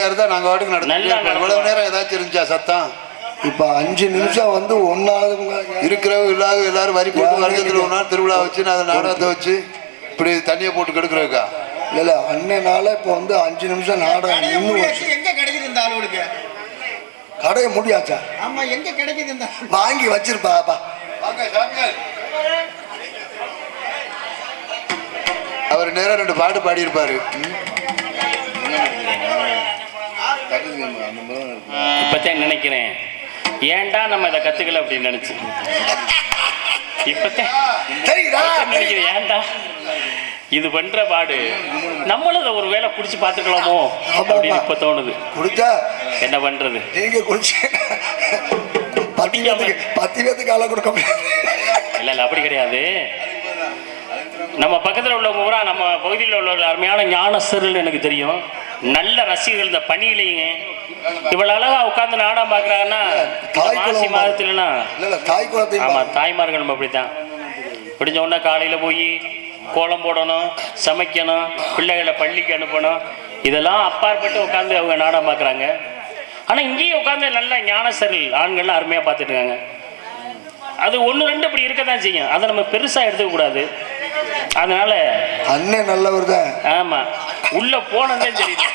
நாங்க வாட்டுக்கு நடந்து இவ்வளவு நேரம் ஏதாச்சும் இருந்துச்சா சத்தம்? இப்ப 5 நிமிஷம் வந்து ஒன்னாவது இருக்கிறவங்க இல்லாத எல்லாரும் வரி போட்டு வருஷத்துல ஒன்னா திருவிழா வச்சு அதை நாடகத்தை வச்சு இப்படி தண்ணியை போட்டு கெடுக்கிறதுக்கா? இல்ல அண்ணனால இப்ப வந்து 5 நிமிஷம் நாடகம் எங்க கிடைக்குது இந்த ஆளுகளுக்கு? கடைய முடியாச்சா? ஆமா, எங்க கிடைக்குது இந்த வாங்கி வச்சிருப்பாப்பா. அவர் நேரம் 2 பாட்டு பாடி இருப்பாரு. இப்பத்தான் நினைக்கிறேன், ஏன்டா நம்ம இதை கத்துக்கல அப்படின்னு நினைச்சு. இப்பத்தான் நினைக்கிறேன், ஏன்டா இது பண்ற பாடு நம்மளும் இதை ஒரு வேளை குடிச்சு பார்த்துக்கலாமோ அப்படின்னு இப்ப தோணுது. குடிச்சா என்ன பண்றது? நீங்க குடிச்சு 10 பேத்துக்கு ஆள கொடுக்க முடியாது. இல்ல இல்ல அப்படி கிடையாது. நம்ம பக்கத்தில் உள்ளவங்க பூரா நம்ம பகுதியில் உள்ள அருமையான ஞானஸ்தர்கள் எனக்கு தெரியும், நல்ல ரசிகர்கள். இந்த பணியிலைங்க இவ்வளவு அழகா உட்கார்ந்து நாடகம் பாக்குறாங்கன்னா மாசி மாதத்துலனா ஆமா தாய்மார்கள் நம்ம அப்படித்தான். பிடிச்ச உடனே காலையில போய் கோலம் போடணும், சமைக்கணும், பிள்ளைகளை பள்ளிக்கு அனுப்பணும், இதெல்லாம் அப்பாற்பட்டு உட்காந்து அவங்க நாடகம் பார்க்குறாங்க. ஆனால் இங்கேயும் உட்காந்து நல்ல ஞானஸ்தர்கள் ஆண்கள்லாம் அருமையாக பார்த்துட்டு இருக்காங்க. அது 1-2 இப்படி இருக்க தான் செய்யும், அதை நம்ம பெருசாக எடுத்துக்கூடாது. அதனால அண்ணன் நல்லவர் தான். ஆமா, உள்ள போனதே தெரியல.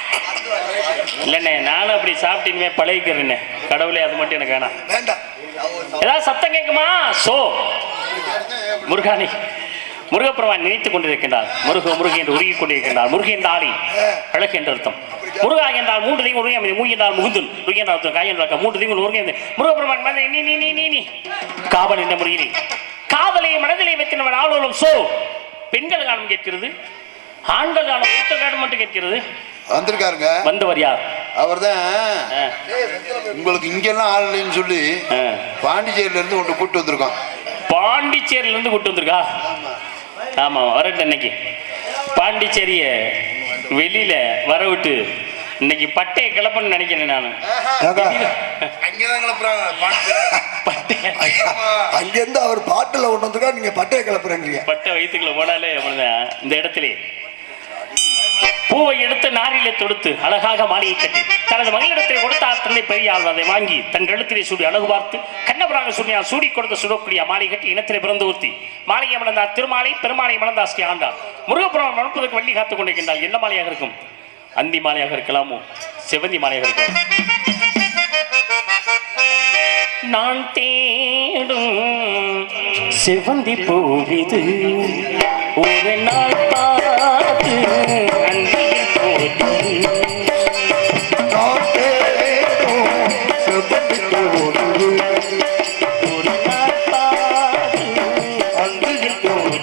இல்லைண்ணே, நானும் அப்படி சாப்பிட்டீங்க பழகிக்கிறேன்னே. கடவுளே, அது மட்டும் எனக்கு வேணாம். ஏதாவது சத்தம் கேட்குமா? சோ முருகானி முருகப்பெருமான் நினைத்துக் கொண்டிருக்கின்றார். முருக என்று உருகி கொண்டிருக்கின்றார். முருக என்றாலி அழகு என்று அர்த்தம். முருகா என்றால் 3 தீங்கு உருகி, மூ என்றால் முகுந்தன், முருக என்றால் காய் என்றால் 3 தீங்கு உருகி. முருகப்பெருமான் நீ காவல் என்ற முருகினி காவலை மனதிலே வைத்தினவன் ஆளோலும். சோ பெண்கள் காணும் கேட்கிறது, ஆண்கள் காணும் ஒருத்தர் காணும் மட்டும் கேட்கிறது. வந்திருக்காருங்க. வந்தவர் யார்? அவர்தான். உங்களுக்கு இங்கெல்லாம் ஆள் இல்லைன்னு சொல்லி பாண்டிச்சேரியில இருந்து ஒன்று கூட்டு வந்திருக்கோம். பாண்டிச்சேரியில இருந்து கூட்டு வந்திருக்கா? ஆமா, வரட்டும். இன்னைக்கு பாண்டிச்சேரிய வெளியில வர விட்டு இன்னைக்கு பட்டையை கிளப்பன்னு நினைக்கிறேன் நான். அங்கிருந்து அவர் பாட்டுல கொண்டு வந்திருக்கா, நீங்க பட்டையை கிளப்புறீங்க. பட்டை வயிற்றுக்குள்ள போனாலே அப்படிதான். இந்த இடத்துல பூவை எடுத்து நாரிலே தொடுத்து அழகாக மாலையை கட்டி தனது மகளிடத்தை கொடுத்த தன்னை பெரியாள் அதை வாங்கி தன் கழுத்திலே சூடி அழகு பார்த்து கண்ணபுராக சொன்னியால் சூடி கொடுத்த சுடக்கூடிய மாலை கட்டி இனத்திலே பிறந்து ஊர்த்தி மாலையை மணந்தார் திருமாலை, பெருமாளை மணந்தார் ஸ்ரீ ஆண்டார். முருகப்புறம் மணப்பதற்கு வள்ளி காத்துக் கொண்டிருக்கின்றால் என்ன மாலையாக இருக்கும்? அந்தி மாலையாக இருக்கலாமோ, செவந்தி மாலையாக இருக்கலாம். நான் தேடும் செவந்தி பூவிது ஒரு நாள் பார்த்து அந்தியில் போது ஒரு நாள் பார்த்து அந்தியில் போது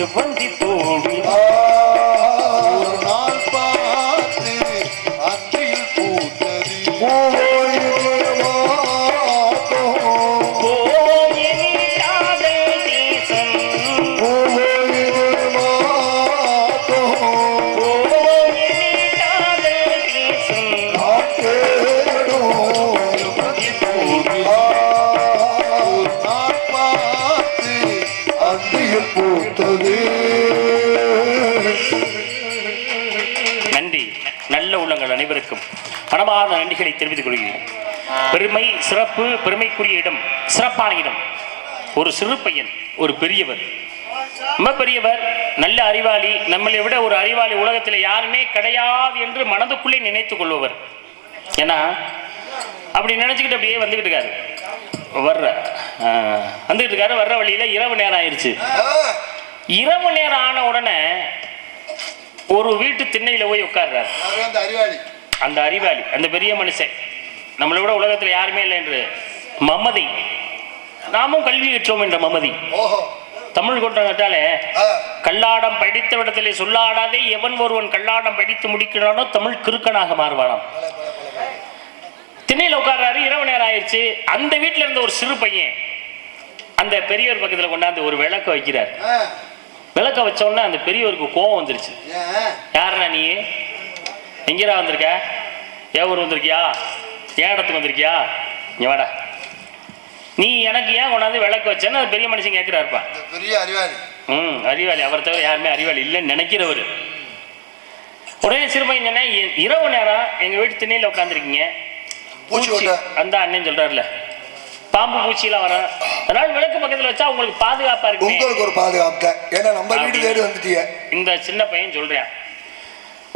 செவ்வந்தி தோழி ஒரு நாள் பார்த்து அன்றில் பூத்தது கோயிலில் காதல் தேசம் கோயிலில் காதல் தேசம் ஒரு நாள் பார்த்து அன்றில் பூத்தது. நன்றி. நல்ல உள்ளங்கள் அனைவருக்கும் மனமார்ந்த நன்றிகளை தெரிவித்துக் கொள்கிறேன். பெருமை சிறப்பு பெருமைக்குரிய இடம், சிறப்பான இடம். ஒரு சிறு பையன் ஒரு பெரியவர், ரொம்ப பெரியவர், நல்ல அறிவாளி, நம்மளை விட ஒரு அறிவாளி உலகத்தில் யாருமே கிடையாது என்று மனதுக்குள்ளே நினைத்துக் கொள்பவர். ஏன்னா அப்படி நினைச்சுக்கிட்டு அப்படியே வந்துகிட்டு இருக்காரு. வந்துகிட்டு இருக்காரு. வர்ற வழியில இரவு நேரம் ஆயிடுச்சு. இரவு நேரம் ஆன உடனே ஒரு வீட்டு திண்ணையில போய் உட்கார்றாரு. அந்த அறிவாளி, அந்த அறிவாளி, அந்த பெரிய மனுஷன், நம்மளை விட உலகத்தில் யாருமே இல்லை என்று மமதி, நாமும் கல்வி கற்றோம் என்ற மமதி. தமிழ் கொண்டாலே கல்லாடம் படித்த விடத்திலே சொல்லாடாதே எவன் ஒருவன் கல்லாடம் படித்து முடிக்கிறானோ தமிழ் கிறுக்கனாக மாறுவானாம். திண்ணையில் உட்கார்றாரு. இரவு நேரம் ஆயிடுச்சு. அந்த வீட்டில் இருந்த ஒரு சிறு பையன் அந்த பெரியவர் பக்கத்தில் கொண்டாந்து ஒரு விளக்க வைக்கிறார். விளக்க வச்ச உடனே அந்த பெரியவருக்கு கோபம் வந்துருச்சு. யாருண்ணா நீ? எங்கேடா வந்திருக்க? ஏன் ஊர் வந்திருக்கியா? ஏன் இடத்துக்கு வந்திருக்கியா? இங்க வாடா. நீ எனக்கு ஏன் கொண்டாந்து விளக்கு வச்சேன்னு அந்த பெரிய மனுஷன் கேட்கிறாருப்பா. பெரிய அறிவாளி. அறிவாளி. அவர் தவிர யாருமே அறிவாளி இல்லைன்னு நினைக்கிறவர். உடனே சிறுபையன் சொன்ன, இரவு நேரம் எங்க வீட்டு திண்ணையில உட்காந்துருக்கீங்க, பூச்சி அந்த அண்ணன் சொல்றாருல, பாம்பு பூச்சியெல்லாம் வர, அதனால விளக்கு பக்கத்துல வச்சா உங்களுக்கு பாதுகாப்பா இருக்கு. உங்களுக்கு ஒரு பாதுகாப்பு, ஏன்னா நம்ம வீடு தேடி வந்துட்டீங்க. இந்த சின்ன பையன் சொல்றேன்.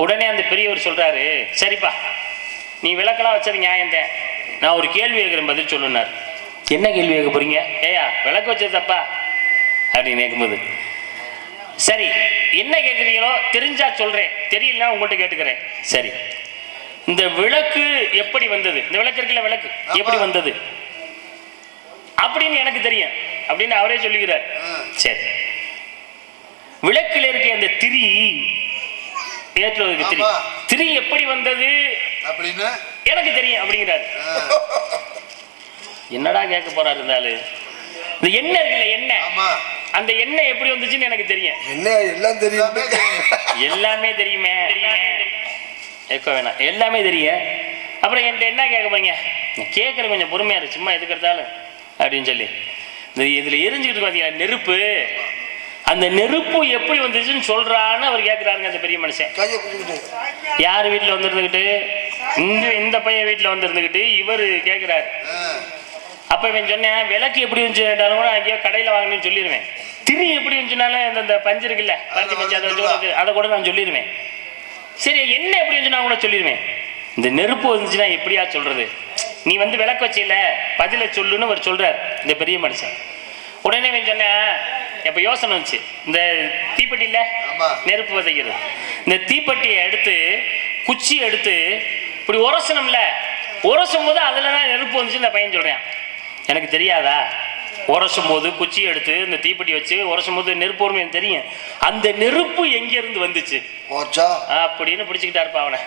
உடனே அந்த பெரியவர் சொல்றாரு, சரிப்பா நீ விளக்கெல்லாம் வச்சது நியாயம் தான், நான் ஒரு கேள்வி கேட்கிறேன் பதில் சொல்லுனார். என்ன கேள்வி கேட்க போறீங்க? ஏயா விளக்கு வச்சது தப்பா அப்படின்னு கேட்கும்போது, சரி என்ன கேட்குறீங்களோ தெரிஞ்சா சொல்றேன், தெரியலன்னா உங்கள்கிட்ட கேட்டுக்கிறேன். சரி, இந்த விளக்கு எப்படி வந்தது? இந்த விளக்கு இருக்குல்ல, விளக்கு எப்படி வந்தது அப்படின்னு எனக்கு தெரியும் அப்படின்னு அவரே சொல்லுகிறார். சரி, விளக்கில் இருக்க அந்த திரி, ஏற்றுவதற்கு திரி, திரி எப்படி வந்தது அப்படின்னு எனக்கு தெரியும் அப்படிங்கிறாரு. என்னடா கேட்க போறாரு இருந்தாலும், இந்த எண்ணெய் இருக்குல்ல, எண்ணெய், அந்த எண்ணெய் எப்படி வந்துச்சுன்னு எனக்கு தெரியும். என்ன எல்லாம் தெரியும், எல்லாமே தெரியுமே, கேட்க வேணாம், எல்லாமே தெரியும். அப்புறம் என்கிட்ட என்ன கேட்க போறீங்க? கேட்குற கொஞ்சம் பொறுமையா இருக்கு, சும்மா எதுக்கு எடுத்தாலும் அப்படின்னு சொல்லி, இந்த இதுல எரிஞ்சுக்கிட்டு பார்த்தீங்களா நெருப்பு, அந்த நெருப்பு எப்படி வந்துச்சுன்னு சொல்றான்னு அவர் கேட்கிறாருங்க அந்த பெரிய மனுஷன். யார் வீட்டில் வந்துருந்துக்கிட்டு? இந்த பையன் வீட்டில் வந்துருந்துக்கிட்டு இவர் கேட்கிறாரு. அப்ப இவன் சொன்னேன், விளக்கு எப்படி இருந்துச்சு கூட அங்கேயோ கடையில் வாங்கணும்னு சொல்லிடுவேன். திரி எப்படி இருந்துச்சுனாலும் இந்த பஞ்சு இருக்குல்ல, பஞ்சு பஞ்சு அதை கூட நான் சொல்லிடுவேன். சரி, என்ன எப்படி இருந்துச்சு நான் கூட சொல்லிடுவேன். இந்த நெருப்பு வந்துச்சுன்னா எப்படியா சொல்றது? நீ வந்து விளக்கு வச்சில பதில சொல்லுன்னு அவர் சொல்றார் இந்த பெரிய மனுஷன். உடனே இவன் சொன்ன, எப்ப யோசனை வந்துச்சு, இந்த தீப்பெட்டி இல்ல நெருப்பு விதைக்கிறது, இந்த தீப்பெட்டியை எடுத்து குச்சி எடுத்து இப்படி உரசணும்ல, உரசும் போது அதுலதான் நெருப்பு வந்துச்சு இந்த பையன் சொல்றேன். எனக்கு தெரியாதா? உரசும் போது குச்சி எடுத்து இந்த தீப்பெட்டி வச்சு உரசும் போது நெருப்பு வரும் எனக்கு தெரியும். அந்த நெருப்பு எங்க இருந்து வந்துச்சு அப்படின்னு பிடிச்சுக்கிட்டாருப்பா அவனை.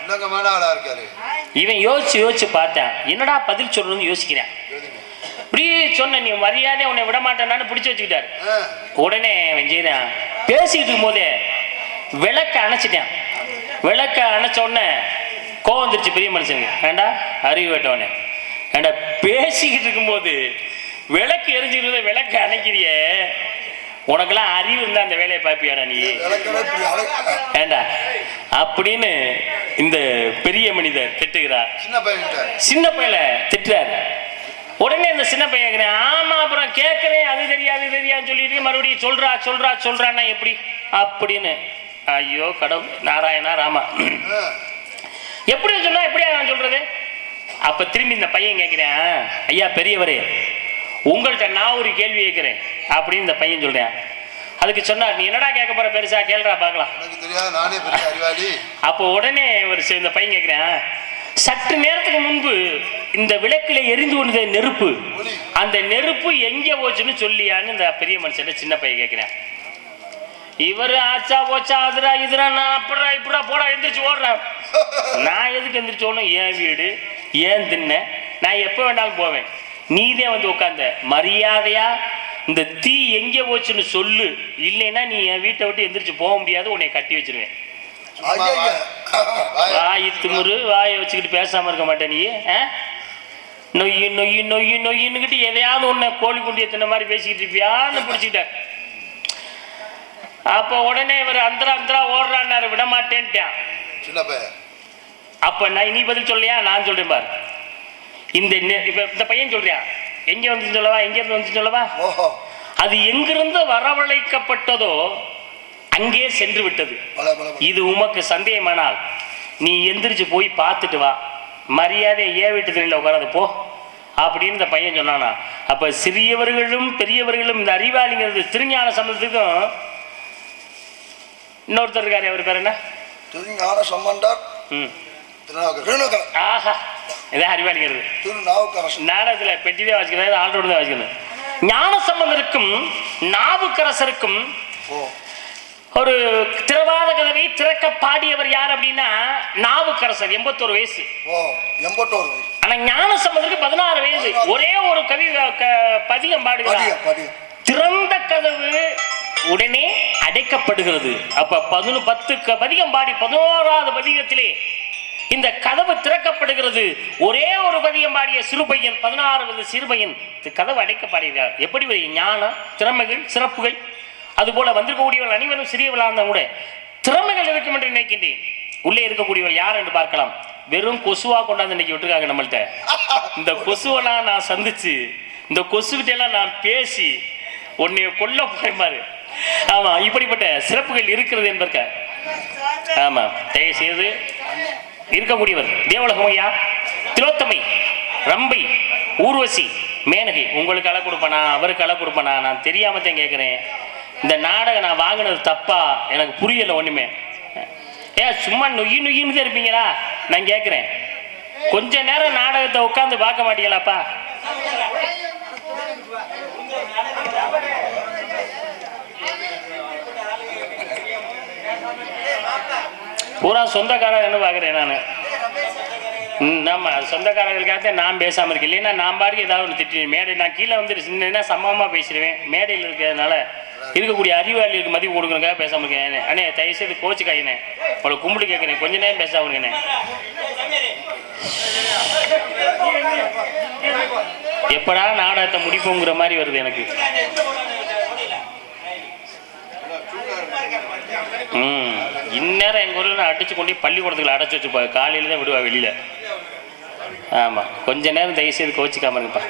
இவன் யோசிச்சு பார்த்தேன், என்னடா பதில் சொல்லணும்னு யோசிக்கிறேன். இப்படி சொன்ன, நீ மரியாதை உன்னை விட மாட்டேன்னு பிடிச்சு வச்சுக்கிட்டாரு. உடனே அவன் செய்தான், பேசிக்கிட்டு இருக்கும் போதே விளக்க அணைச்சிட்டான். விளக்க அணைச்ச உடனே கோவம் வந்துருச்சு பெரிய மனுஷனுக்கு. ஏண்டா அறிவு வேட்டவனே, ஏண்டா பேசிக்கிட்டு இருக்கும்போது விளக்கு எரிஞ்சுக்கிறது, விளக்கு அணைக்கிறிய, உனக்கெல்லாம் அறிவு இருந்தா அந்த வேலையை பார்ப்பியாடா நீ? ஏண்டா அப்படின்னு இந்த பெரிய மனிதர் திட்டுகிறார். சின்ன பையல திட்டுறாரு. உடனே இந்த சின்ன பையன் கேட்கிறேன், ஆமா அப்புறம் கேட்கிறேன், அது தெரியாது தெரியாதுன்னு சொல்லிட்டு மறுபடியும் சொல்றான்னா எப்படி அப்படின்னு. ஐயோ கடவுள், நாராயணா ராமா, எப்படி சொன்னா எப்படியா நான் சொல்றது? அப்ப திரும்பி இந்த பையன் கேட்கிறேன், ஐயா பெரியவரே உங்கள்கிட்ட நான் ஒரு கேள்வி கேட்கிறேன் அப்படின்னு இந்த பையன் சொல்றேன். அதுக்கு சொன்னார், நீ என்னடா கேட்க போற, பெருசா கேள்றா பாக்கலாம். அப்போ உடனே ஒரு இந்த பையன் கேட்கிறேன், சற்று நேரத்துக்கு முன்பு இந்த விளக்கில எரிந்து கொண்ட நெருப்பு, அந்த நெருப்பு எங்கே போச்சுன்னு சொல்லியான்னு இந்த பெரிய மனுஷன் சின்ன பையன் கேட்கிறேன். இவரு ஆச்சா போச்சா அதுரா இதுரா நான் அப்படிடா இப்படா போடா எந்திரிச்சு ஓடுறேன். நான் எதுக்கு எந்திரிச்சு ஓடணும்? என் வீடு ஏன் தின்ன, நான் எப்போ வேணாலும் போவேன். நீதே வந்து உட்காந்த மரியாதையா இந்த தீ எங்கே போச்சுன்னு சொல்லு, இல்லைன்னா நீ என் வீட்டை விட்டு எந்திரிச்சு போக முடியாது, உன்னை கட்டி வச்சிருவேன். வாய் திமுரு, வாயை வச்சுக்கிட்டு பேசாம இருக்க மாட்டேன் நீ. நொய்யு நொய்யு நொய்யு நொய்யுன்னுக்கிட்டு எதையாவது ஒன்று கோழி குண்டிய தின்ன மாதிரி பேசிக்கிட்டு இருப்பியான்னு பிடிச்சிக்கிட்டேன். அப்போ உடனே இவர் அந்தரா அந்தரா ஓடுறான்னாரு, விட மாட்டேன்ட்டான். அப்ப நான் நீ பதில் சொல்லியா, நான் சொல்றேன் பாரு. இந்த பையன் சொல்றியா, எங்க வந்து சொல்லவா, எங்க இருந்து வந்து சொல்லவா? அது எங்கிருந்து வரவழைக்கப்பட்டதோ அங்கே சென்று விட்டது. இது உமக்கு சந்தேகமானால் நீ எந்திரிச்சு போய் பார்த்துட்டு வா, மரியாதை ஏன் வீட்டு திரையில் உட்காராது போ அப்படின்னு இந்த பையன் சொன்னானா. அப்ப சிறியவர்களும் பெரியவர்களும் இந்த அறிவாளிங்கிறது திருஞான சம்பந்தத்துக்கும் இன்னொருத்தர் இருக்காரு, அவர் பேர் என்ன? திருஞான சம்பந்தர். ஆஹா, இதான் அறிவாளிங்கிறது. நாடகத்துல பெட்டிதான் வச்சுக்கிறது, ஆண்டோடு தான் வச்சுக்கணும். ஞான சம்பந்தருக்கும் நாவுக்கரசருக்கும் ஒரு திறவாத கதவை திறக்க பாடியவர் யார் அப்படின்னா நாவுக்கரசர். 81 வயசு. ஆனா ஞான சம்பந்தருக்கு 16 வயசு. ஒரே ஒரு கவி பதிகம் பாடுகிறார். திறந்த கதவு உடனே அடைக்கப்படுகிறது. அப்ப 10 பதிகம் பாடி 11வது பதிகத்திலே இந்த கதவு திறக்கப்படுகிறது. ஒரே ஒரு பதிகம் பாடிய சிறுபையன் 16வது சிறுபையன் கதவு அடைக்கப்படுகிறார். எப்படி ஒரு ஞான திறமைகள் சிறப்புகள், அதுபோல வந்திருக்கக்கூடியவர்கள் அனைவரும் சிறியவர்களாக கூட திறமைகள் இருக்கும் என்று நினைக்கின்றேன். உள்ளே இருக்கக்கூடியவர்கள் யார் என்று பார்க்கலாம். வெறும் கொசுவா கொண்டாந்து இன்னைக்கு விட்டுருக்காங்க நம்மள்கிட்ட. இந்த கொசுவெல்லாம் நான் சந்திச்சு, இந்த கொசுகிட்ட எல்லாம் நான் பேசி உன்னைய கொல்ல போய்மாறு. ஆமா, இப்படிப்பட்ட சிறப்புகள் இருக்கிறது என்பதற்க. ஆமா, தயவு செய்து இருக்கக்கூடியவர் தேவலோகம் ஐயா, திலோத்தமை, ரம்பை, ஊர்வசி, மேனகை. உங்களுக்கு அளவு கொடுப்பனா, அவருக்கு அளவு கொடுப்பனா, நான் தெரியாம தான் கேட்கிறேன். இந்த நாடகம் நான் வாங்கினது தப்பா, எனக்கு புரியல ஒண்ணுமே. சும்மா நொய்யு நொய்யுன்னு தான் இருப்பீங்களா? நான் கேட்கிறேன், கொஞ்ச நேரம் நாடகத்தை உட்காந்து பார்க்க மாட்டீங்களாப்பா? பூரா சொந்தக்காரன்னு பார்க்குறேன் நான். நம்ம சொந்தக்காரர்களுக்காக நான் பேசாமல் இருக்கேன். இல்லைன்னா நான் பாட்டுக்கு ஏதாவது ஒன்று திட்டு மேடை நான் கீழே வந்து சின்ன சமமாக பேசிடுவேன். மேடையில் இருக்கிறதுனால இருக்கக்கூடிய அறிவாளிகளுக்கு மதிப்பு கொடுக்குறதுக்காக பேசாமல் இருக்கேன். அண்ணே தயவுசெய்து கோச்சு காயினே, உங்களை கும்பிட்டு கேட்குறேன், கொஞ்ச நேரம் பேசாமல் இருக்கேனே. எப்படா நாடகத்தை முடிப்போங்கிற மாதிரி வருது எனக்கு. இந்நேரம் எங்கள் ஊரில் அடிச்சு கொண்டு பள்ளிக்கூடத்துக்குள்ள அடைச்சி வச்சுப்பா, காலையில் தான் விடுவா வெளியில். ஆமாம், கொஞ்ச நேரம் தயவுசெய்து கோச்சிக்காம இருப்பா.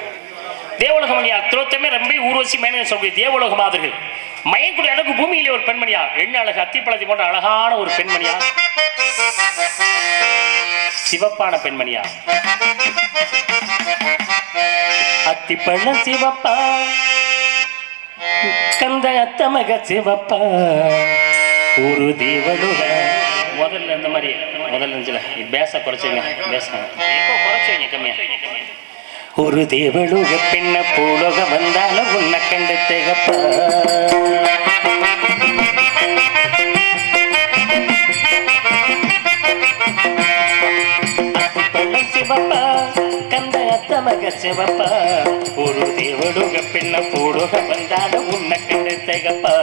தேவலோகமணியா திலோத்தமே ரொம்ப ஊர்வசி மேனகை சொல்லக்கூடிய தேவலோக மாதர்கள் மயக்கூடிய அழகு பூமியிலே ஒரு பெண்மணியா, என்ன அழகு, அத்திப்பழத்தை போன்ற அழகான ஒரு பெண்மணியா, சிவப்பான பெண்மணியா. அத்திப்பழம் சிவப்பா, கந்த அத்தமக சிவப்பா, ஒரு தேவலோக. முதல்ல இந்த மாதிரி முதல்ல இருந்துச்சுல, பேச குறைச்சுங்க, பேசுங்க இப்போ குறைச்சு வைங்க கம்மியா. ஒரு தேவலோக பெண்ண பூலோக வந்தாலும் உன்னை கண்டு திகப்பா, சிவப்பா, கந்த அத்தமக சிவப்பா, ஒரு தேவலோக பெண்ண பூலோக வந்தாலும் உன்னை கண்டு திகப்பா.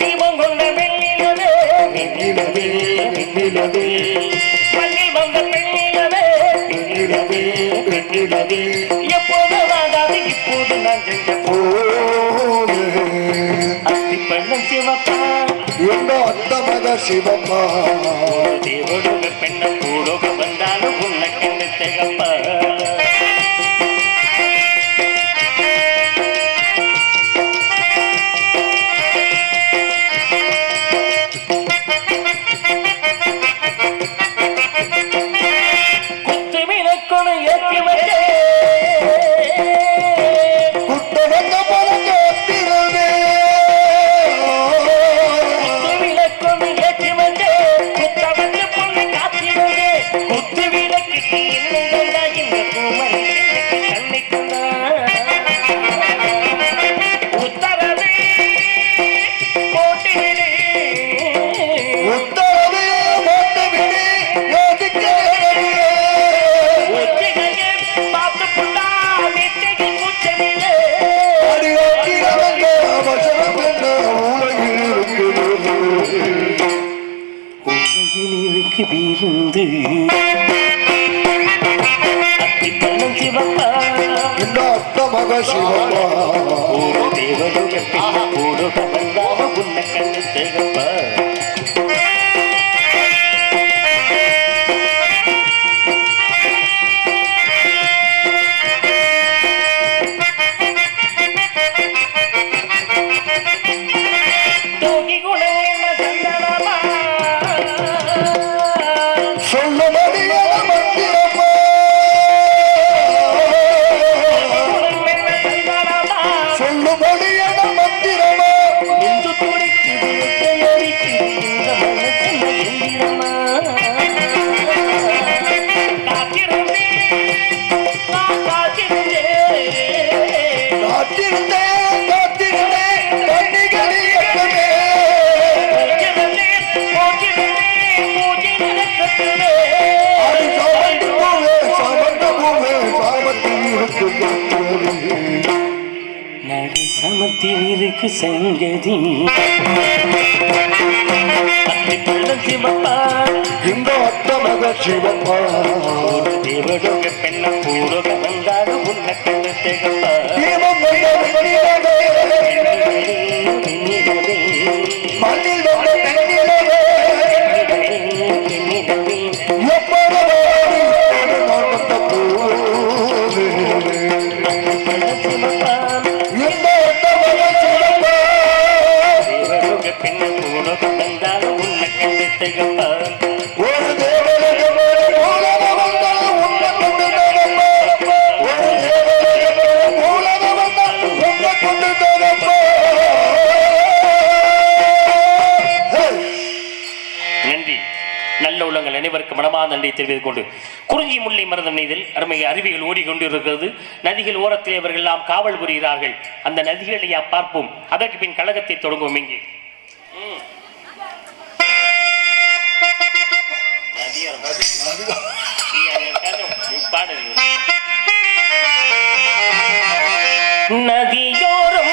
தீபம் கொண்ட வெள்ளிலவே வெள்ளிலவே வெள்ளிலவே, மண்ணில் வந்த பெண்ணிலவே பெண்ணிலவே பெண்ணிலவே, எப்போது வாடாது இப்போது நான் செஞ்ச போது. அத்திப்பழம் சிவப்பா, எங்க அத்தமக சிவப்பா, தேவலோக பெண்ண பூலோக வந்தாலும் உன்னை கண்டு திகப்பா. இங்கு வீருந்து அத்திப்பள்ளம் சிவப்பா இந்த அத்தமக சிவப்பா ஒரு தேவனுடைய பின்ன கூடுக வந்தாம உன்ன கண்ணு திகப்பா சமத்திற்கு சங்கதி அத்திப்பள்ளம் சிவப்பா இந்த அத்தமக சிவப்பா தேவடோக பெண்ண பூடோக வந்தாக உன்ன கண்ணு திகப்பா மண்ணில் வந்த பெண்ணிலவே அனைவருக்கு மனமார்ந்த நன்றியை தெரிவித்துக் கொண்டு குறிஞ்சி முல்லை மருதம் நெய்தல் அருமை அருவிகள் ஓடிக்கொண்டிருக்கிறது. நதிகள் ஓரத்திலே அவர்கள் எல்லாம் காவல் புரிகிறார்கள். அந்த நதிகளை பார்ப்போம். அதற்கு பின் கழகத்தை தொடங்குவோம். இங்கே நதியோரம்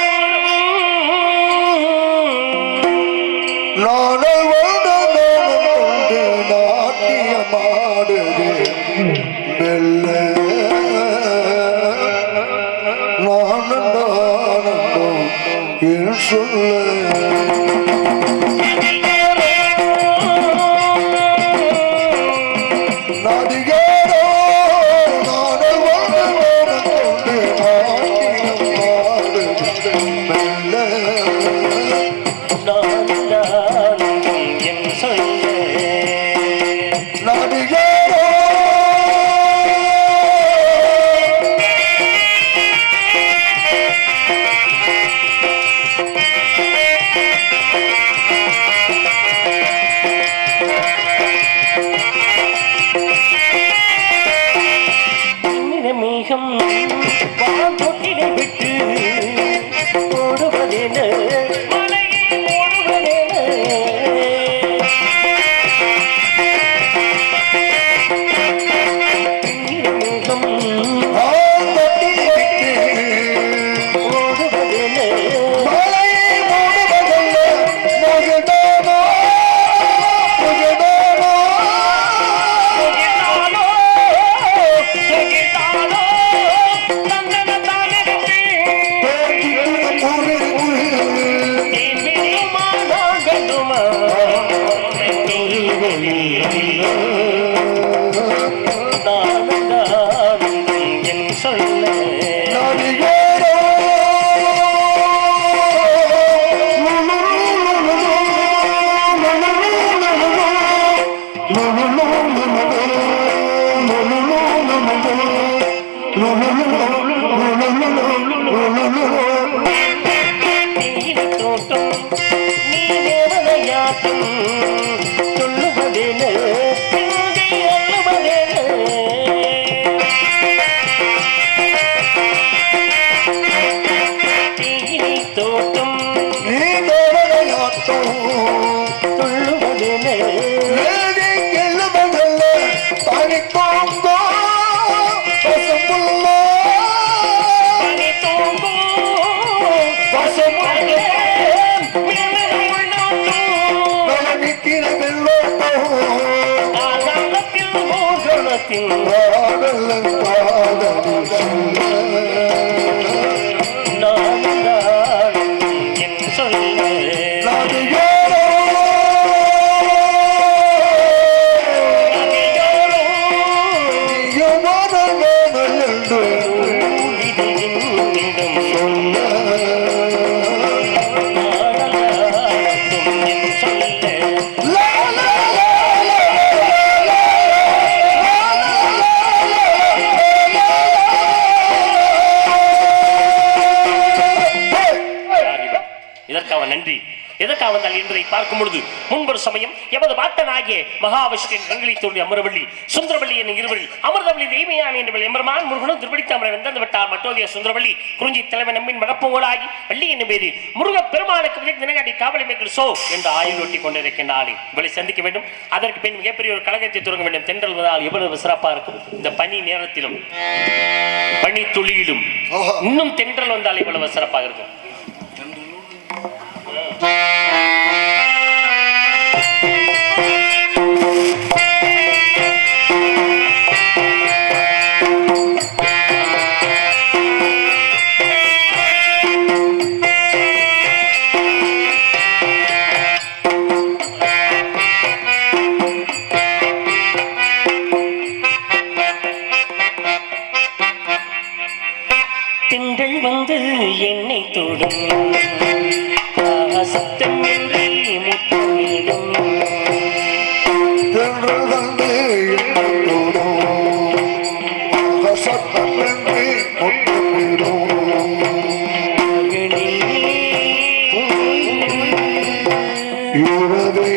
காலத்தின் பாடலன் பாடலி சொல்ல நானும் என் சொல்ல இதற்காக நன்றி. எதற்காக வந்தால் என்பதை பார்க்கும் பொழுது முன்பொரு சமயம் எமது பாட்டனாகிய மகாவிஷ்ணுவின் கண்களை தோன்றிய அமரவள்ளி சுந்தரவள்ளி என்னும் இருவரில் அமிர்தவள்ளி தெய்வயான் என்பவள் எம்பெருமான் முருகனும் திருப்படித்தாமரை வெந்தந்து விட்டார். மற்றோதிய சுந்தரவள்ளி குறிஞ்சி தலைவன் நம்பின் மகப்போவலாகி வள்ளி என்னும் பேரில் முருக பெருமானுக்கு விஜய் தினகாட்டி காவலை மேற்கொள் சோ என்று ஆயுள் ஒட்டி கொண்டிருக்கின்றாலே இவளை சந்திக்க வேண்டும். அதற்கு பின் மிகப்பெரிய ஒரு கழகத்தை தொடங்க வேண்டும். தென்றல் வந்தால் எவ்வளவு சிறப்பாக இருக்கும். இந்த பனி நேரத்திலும் பனி துளியிலும் இன்னும் தென்றல் வந்தால் இவ்வளவு சிறப்பாக இருக்கும். திங்கள் வந்து என்னை தொடும் சத்தம் என்று முத்தமிடும் தென்றல் வந்து சத்தம் என்று முத்தமிடும் இரவே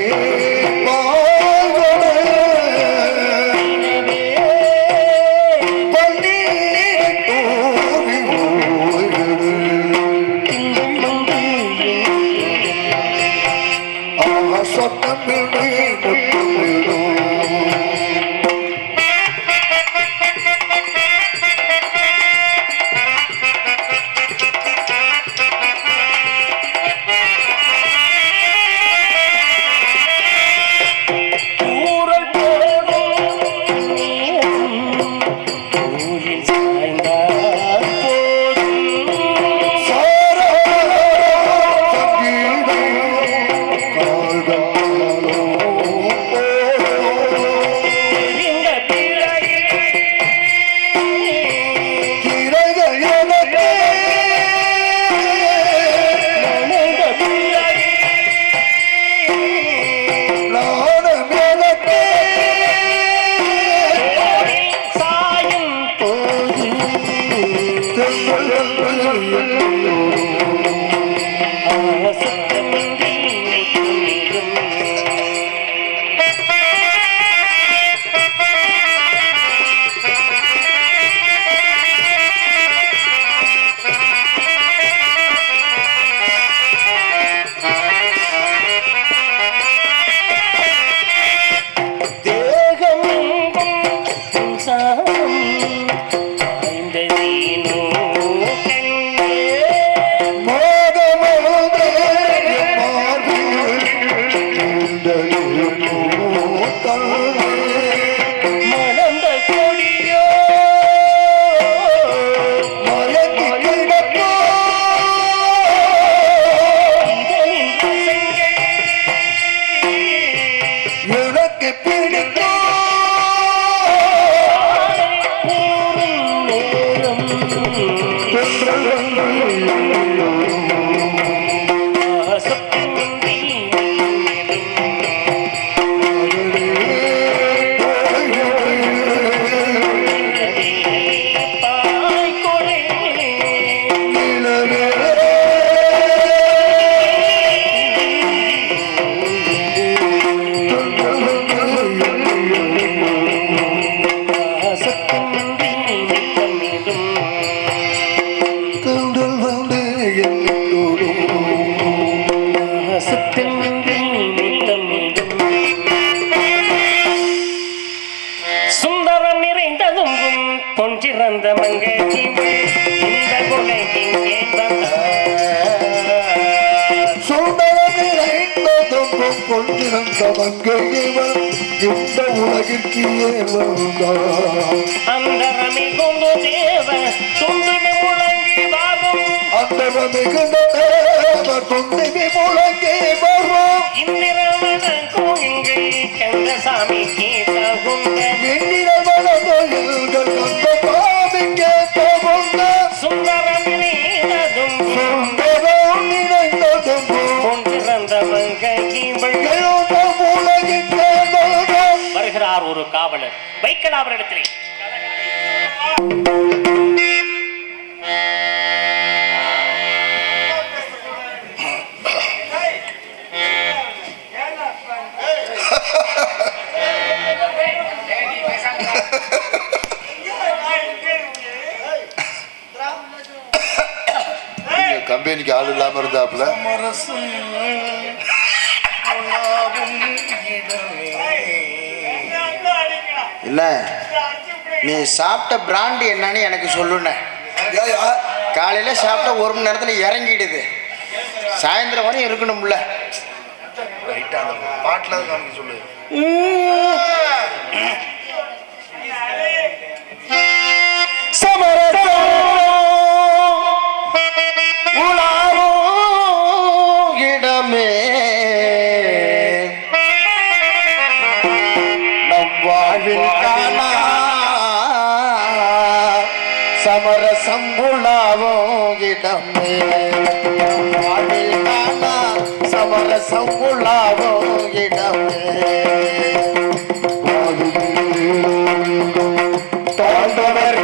பாவம் கொண்டிருந்த மங்கையவன் இந்த உலகிற்கு வந்தான். அந்தரமில் கொண்டு தேவ துண்டுமி முழங்கி வாரும் அந்த மிகுந்த தேவ துண்டிமி முழங்கி வரும். இந்திரவன கோயில்கள் கந்தசாமிக்கு தகுந்த எண்ணிரவனங்கள் அந்த சாமிக்கு தகுந்த சுந்தரம் நிறைந்ததும் சுந்தரம் நிறைந்ததும் கொண்டிருந்தவங்க இவள் உலகிற்கு வந்தான். வருகிறார் ஒரு காவலர். வைக்கலாம் அவரிடத்திலே. கம்பெனிக்கு ஆள் இல்லாம இருந்தாப்புல. இல்ல நீ சாப்பிட்ட பிராண்ட் என்னன்னு எனக்கு சொல்லுன. ஏய்யா, காலையில சாப்பிட்ட 1 மணி நேரத்துல இறங்கிடுது. சாயந்தரம் வரையும் இருக்கணும்ல. பாட்டுல சொல்லு. இடமே நவ்வாழ்வில் காணா சமரசம் உலாவோ இடமே. வாழ்வில் காணா சமரசம் உலாவோ இடமே. தோன்றவர்